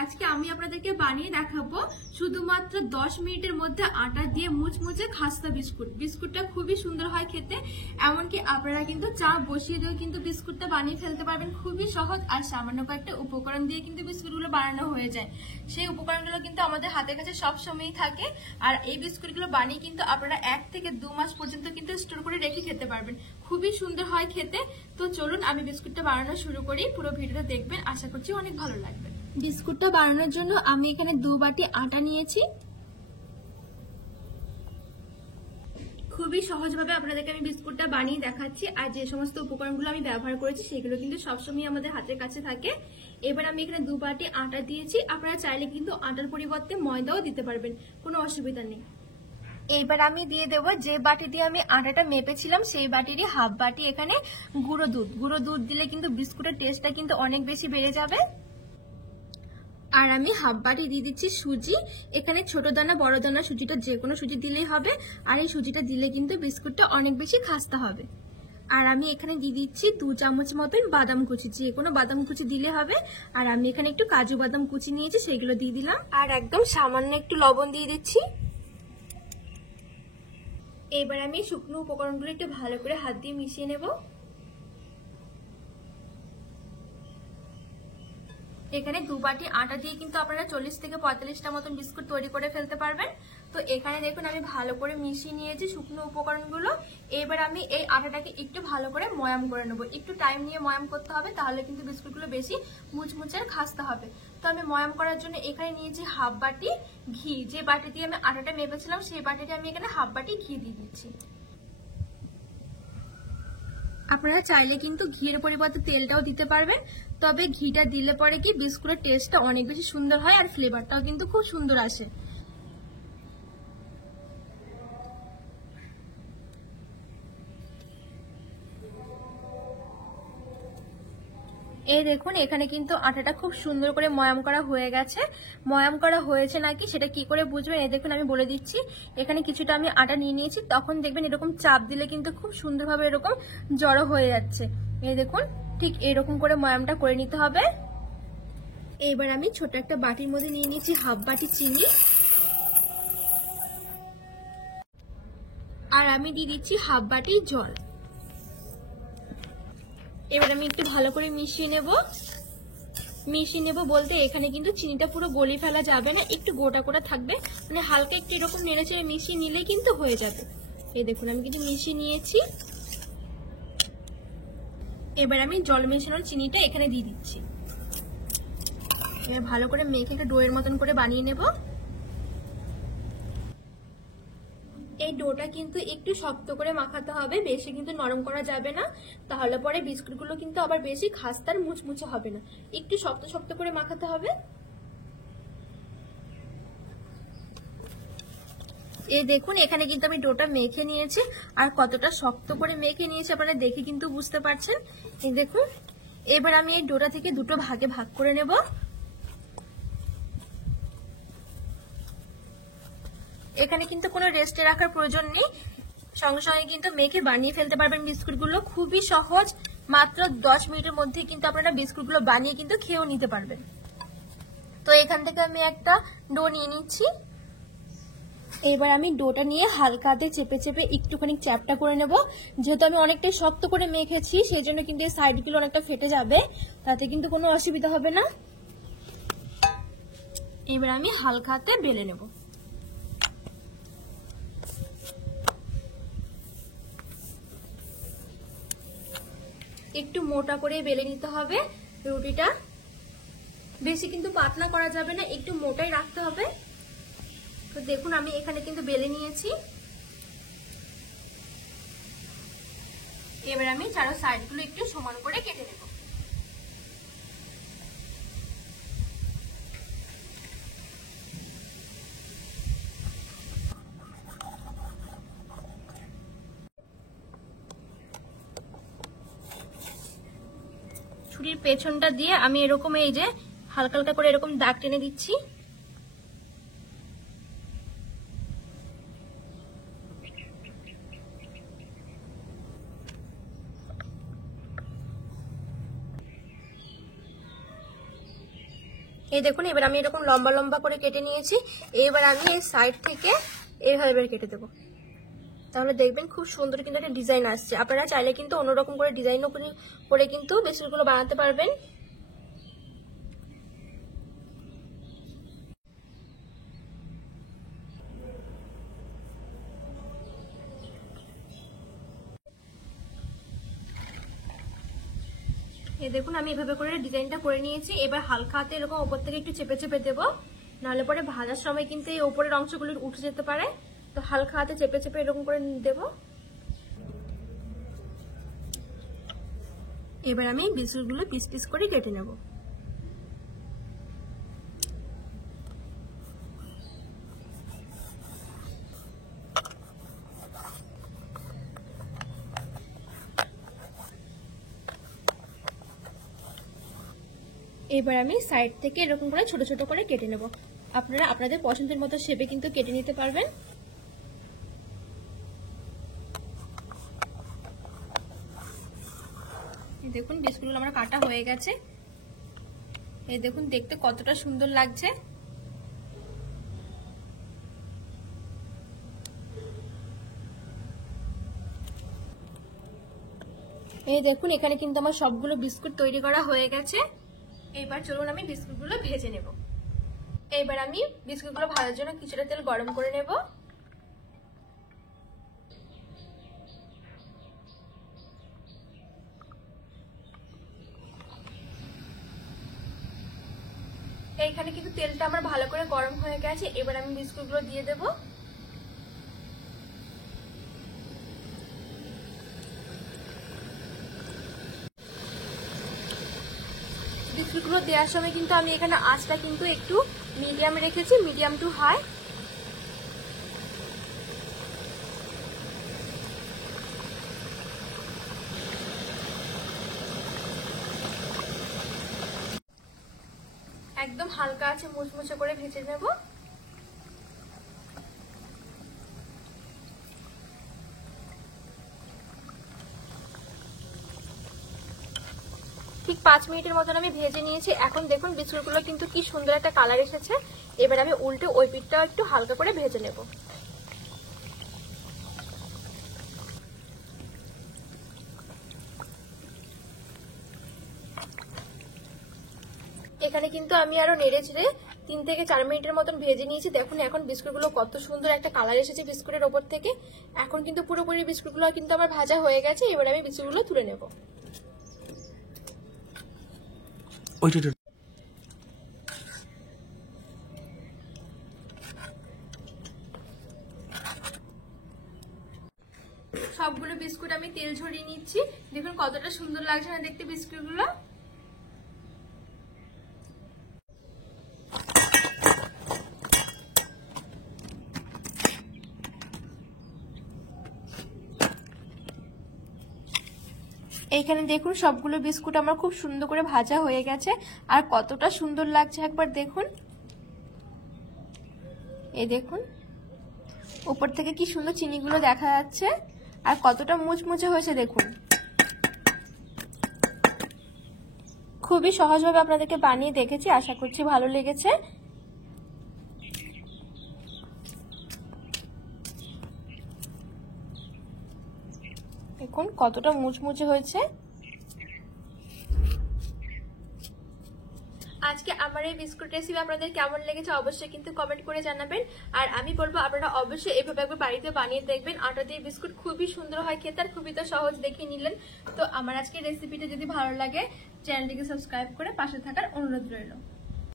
আজকে আমি আপনাদেরকে বানিয়ে দেখাবো শুধুমাত্র 10 মিনিটের মধ্যে আটা দিয়ে মুচমুচে খাস্তা বিস্কুট। বিস্কুটটা খুবই সুন্দর হয় খেতে, এমনকি আপনারা কিন্তু চা বসিয়ে দিয়েও কিন্তু বিস্কুটটা বানিয়ে ফেলতে পারবেন। খুবই সহজ আর সামান্য কয়েকটা উপকরণ দিয়ে কিন্তু বিস্কুটগুলো বানানো হয়ে যায়। সেই উপকরণগুলো কিন্তু আমাদের হাতের কাছে সব সময়ই থাকে, আর এই বিস্কুটগুলো বানিয়ে কিন্তু আপনারা 1 থেকে 2 মাস পর্যন্ত কিন্তু স্টোর করে রেখে খেতে পারবেন। খুবই সুন্দর হয় খেতে। তো চলুন আমি বিস্কুটটা বানানো শুরু করি। পুরো ভিডিওটা দেখবেন, আশা করছি অনেক ভালো লাগবে। বিস্কুটটা বানানোর জন্য আমি এখানে 2 বাটি আটা নিয়েছি। খুবই সহজভাবে আপনাদেরকে আমি বিস্কুটটা বানিয়ে দেখাচ্ছি, আর যে সমস্ত উপকরণগুলো আমি ব্যবহার করেছি সেগুলো কিন্তু সবসময় আমাদের হাতের কাছে থাকে। এবার আমি এখানে 2 বাটি আটা দিয়েছি। আপনারা চাইলে কিন্তু আটার পরিবর্তে ময়দাও দিতে পারবেন, কোনো অসুবিধা নেই। এইবার আমি দিয়ে দেবো যে বাটি দিয়ে আমি আটাটা মেপেছিলাম সেই বাটিরই হাফ বাটি এখানে গুঁড়ো দুধ। গুঁড়ো দুধ দিলে কিন্তু বিস্কুটের টেস্টটা কিন্তু অনেক বেশি বেড়ে যাবে। আর আমি হাফ বাটি দিয়ে দিচ্ছি সুজি। এখানে ছোট দানা বড় দানা সুজিটা যে কোনো সুজি দিলেই হবে, আর এই সুজিটা দিলে কিন্তু বিস্কুটটা অনেক বেশি খাস্তা হবে। আর আমি এখানে দিয়ে দিচ্ছি 2 চামচ মতন বাদাম কুচি, যে কোনো বাদাম কুচি দিলে হবে। আর আমি এখানে একটু কাজু বাদাম কুচি নিয়েছি, সেগুলো দিয়ে দিলাম। আর একদম সামান্য একটু লবণ দিয়ে দিচ্ছি। এবার আমি শুকনো উপকরণগুলো একটু ভালো করে হাত দিয়ে মিশিয়ে নেব। এখানে 2 বাটি আটা দিয়ে কিন্তু আপনারা 40 থেকে 45টা মতন বিস্কুট তৈরি করে ফেলতে পারবেন। তো এখানে দেখুন আমি ভালো করে মিশিয়ে নিয়েছি শুকনো উপকরণগুলো। এবার আমি এই আটাটাকে একটু ভালো করে ময়াম করে নেব। একটু টাইম নিয়ে ময়াম করতে হবে, তাহলে কিন্তু বিস্কুটগুলো বেশি মুচমুচে আর খাস্তা হবে। তো আমি ময়াম করার জন্য এখানে নিয়েছি হাফ বাটি ঘি। যে বাটি দিয়ে আমি আটাটা মেপেছিলাম সেই বাটিতে আমি এখানে হাফ বাটি ঘি দিয়ে দিচ্ছি। আপনারা চাইলে কিন্তু ঘিয়ের পরিবর্তে তেলটাও দিতে পারবেন, তবে ঘিটা দিলে পরে কি বিস্কুটের টেস্টটা অনেক বেশি সুন্দর হয় আর ফ্লেভারটাও কিন্তু খুব সুন্দর আসে। এই দেখুন এখানে কিন্তু আটাটা খুব সুন্দর করে ময়াম করা হয়ে গেছে। ময়াম করা হয়েছে নাকি সেটা কি করে বুঝবেন, এই দেখুন আমি বলে দিচ্ছি। এখানে কিছুটা আমি আটা নিয়ে নিয়েছি, তখন দেখবেন এরকম চাপ দিলে কিন্তু খুব সুন্দরভাবে এরকম জড়ো হয়ে যাচ্ছে। এই দেখুন ঠিক এরকম করে ময়ামটা করে নিতে হবে। এবার আমি ছোট একটা বাটির মধ্যে নিয়ে নিয়েছি হাফ বাটি চিনি, আর আমি দিয়ে দিচ্ছি হাফ বাটি জল। এবার আমি একটু ভালো করে মিশিয়ে নেব বলতে এখানে কিন্তু চিনিটা পুরো গলি ফেলা যাবে না, একটু গোটা গোটা থাকবে, মানে হালকা একটু এরকম নেড়েচেড়ে মিশিয়ে নিলেই কিন্তু হয়ে যাবে। এই দেখুন আমি কিন্তু মিশিয়ে নিয়েছি। এবার আমি জল মেশানোর চিনিটা এখানে দিয়ে দিচ্ছি। এবার ভালো করে মেখে একটা ডোয়ের মতন করে বানিয়ে নেব। এই ডোটা কিন্তু একটু শক্ত করে মাখাতে হবে, বেশি কিন্তু নরম করা যাবে না, তাহলে পরে বিস্কুটগুলো কিন্তু আবার বেশি খাস্তার মুচমুচে হবে না। একটু শক্ত শক্ত করে মাখাতে হবে। এই দেখুন এখানে কিন্তু আমি ডোটা মেখে নিয়েছি, আর কতটা শক্ত করে মেখে নিয়েছি আপনারা দেখে কিন্তু বুঝতে পারছেন। এই দেখুন এবার আমি এই ডোটা থেকে দুটো ভাগে ভাগ করে নেব। এখানে কিন্তু কোনো রেস্টে রাখার প্রয়োজন নেই, সঙ্গে সঙ্গে কিন্তু মেখে বানিয়ে ফেলতে পারবেন বিস্কুটগুলো। খুবই সহজ, মাত্র 10 মিনিটের মধ্যে কিন্তু আপনারা বিস্কুটগুলো বানিয়ে কিন্তু খেয়েও নিতে পারবেন। তো এখান থেকে আমি একটা ডো নিয়ে নিচ্ছি। এবার আমি ডোটা নিয়ে হালকা হাতে চেপে চেপে একটুখানি চ্যাপটা করে নেব। যেহেতু আমি অনেকটাই শক্ত করে মেখেছি সেই জন্য কিন্তু এই সাইডগুলো অনেকটা ফেটে যাবে, তাতে কিন্তু কোনো অসুবিধা হবে না। এবার আমি হালকা হাতে বেলে নেব। একটু মোটা করে বেলে নিতে হবে রুটিটা, বেশি কিন্তু পাতলা করা যাবে না, একটু মোটাই রাখতে হবে। তো দেখুন আমি এখানে কিন্তু বেলে নিয়েছি। এবার আমি চারো সাইডগুলো একটু সমান করে কেটে নেব। ছুরির পেছনটা দিয়ে আমি এরকম এই যে হালকা হালকা করে এরকম দাগ টেনে দিচ্ছি। এই দেখুন এবার আমি এরকম লম্বা লম্বা করে কেটে নিয়েছি। এবার আমি এই সাইড থেকে এইভাবে কেটে দেবো, তাহলে দেখবেন খুব সুন্দর কিন্তু একটা ডিজাইন আসছে। আপনারা চাইলে কিন্তু অন্যরকম করে ডিজাইনও করে কিন্তু বিস্কুটগুলো বানাতে পারবেন। এই দেখুন আমি এভাবে করে ডিজাইনটা করে নিয়েছি। এবার হালকা হাতে এরকম উপর থেকে একটু চেপে চেপে দেবো, নাহলে পরে ভাজার সময় কিন্তু এই উপরের অংশগুলো উঠে যেতে পারে। তো হালকা হাতে চেপে চেপে এরকম করে দেবো। এবার আমি বিস্কুটগুলো পিস পিস করে কেটে নেব। এবার আমি সাইড থেকে এরকম করে ছোট ছোট করে কেটে নেব। আপনারা আপনাদের পছন্দের মতো শেপে কিন্তু কেটে নিতে পারবেন। দেখুন বিস্কুটগুলো আমার কাটা হয়ে গেছে। এই দেখুন দেখতে কতটা সুন্দর লাগছে। এই দেখুন এখানে কিন্তু আমার সবগুলো বিস্কুট তৈরি করা হয়ে গেছে। এবার চলুন আমি বিস্কুটগুলো ভেজে নেব। এবার আমি বিস্কুটগুলো ভাজার জন্য কিছুটা তেল গরম করে নেব। এইখানে কিন্তু তেলটা আমার ভালো করে গরম হয়ে গেছে। এবার আমি বিস্কুটগুলো দিয়ে দেব। বিস্কুটগুলো দেওয়ার সময় কিন্তু আমি এখানে আঁচটা কিন্তু একটু মিডিয়ামে রেখেছি, মিডিয়াম টু হাই। একদম হালকা আছে মুচমুচে করে ভেজে নেব। ঠিক 5 মিনিটের মতন আমি ভেজে নিয়েছি। এখন দেখুন বিস্কুটগুলো কিন্তু কি সুন্দর একটা কালার এসেছে। এবার আমি উল্টে ওই পিঠটা একটু হালকা করে ভেজে নেব। এখানে কিন্তু আমি আরো নেড়ে চেড়ে 3 থেকে 4 মিনিটের মতন ভেজে নিয়েছি। দেখুন এখন বিস্কুটগুলো কত সুন্দর একটা কালার এসেছে বিস্কুটের ওপর থেকে। এখন কিন্তু পুরোপুরি বিস্কুটগুলো কিন্তু আমার ভাজা হয়ে গেছে। এবার আমি বিস্কুটগুলো তুলে নেব। সবগুলো বিস্কুট আমি তেল ঝরিয়ে নিচ্ছি। দেখুন কতটা সুন্দর লাগছে না দেখতে বিস্কুটগুলো। এইখানে দেখুন সবগুলো বিস্কুট আমার খুব সুন্দর করে ভাজা হয়ে গেছে। আর কতটা সুন্দর লাগছে একবার দেখুন। এই দেখুন উপর থেকে কি সুন্দর চিনিগুলো দেখা যাচ্ছে আর কতটা মুচমুচে হয়েছে দেখুন। খুবই সহজভাবে আপনাদেরকে বানিয়ে দেখেছি, আশা করছি ভালো লেগেছে। দেখুন কতটা মুচমুচে হয়েছে। আজকে আমার এই বিস্কুট রেসিপি আপনাদের কেমন লেগেছে অবশ্যই কিন্তু কমেন্ট করে জানাবেন। আর আমি বলবো আপনারা অবশ্যই এইভাবে একবার বাড়িতে বানিয়ে দেখবেন। আটা দিয়ে বিস্কুট খুবই সুন্দর হয় খেতে আর খুবই তো সহজ, দেখে নিলেন। তো আমার আজকের রেসিপিটা যদি ভালো লাগে চ্যানেলটিকে সাবস্ক্রাইব করে পাশে থাকার অনুরোধ রইল।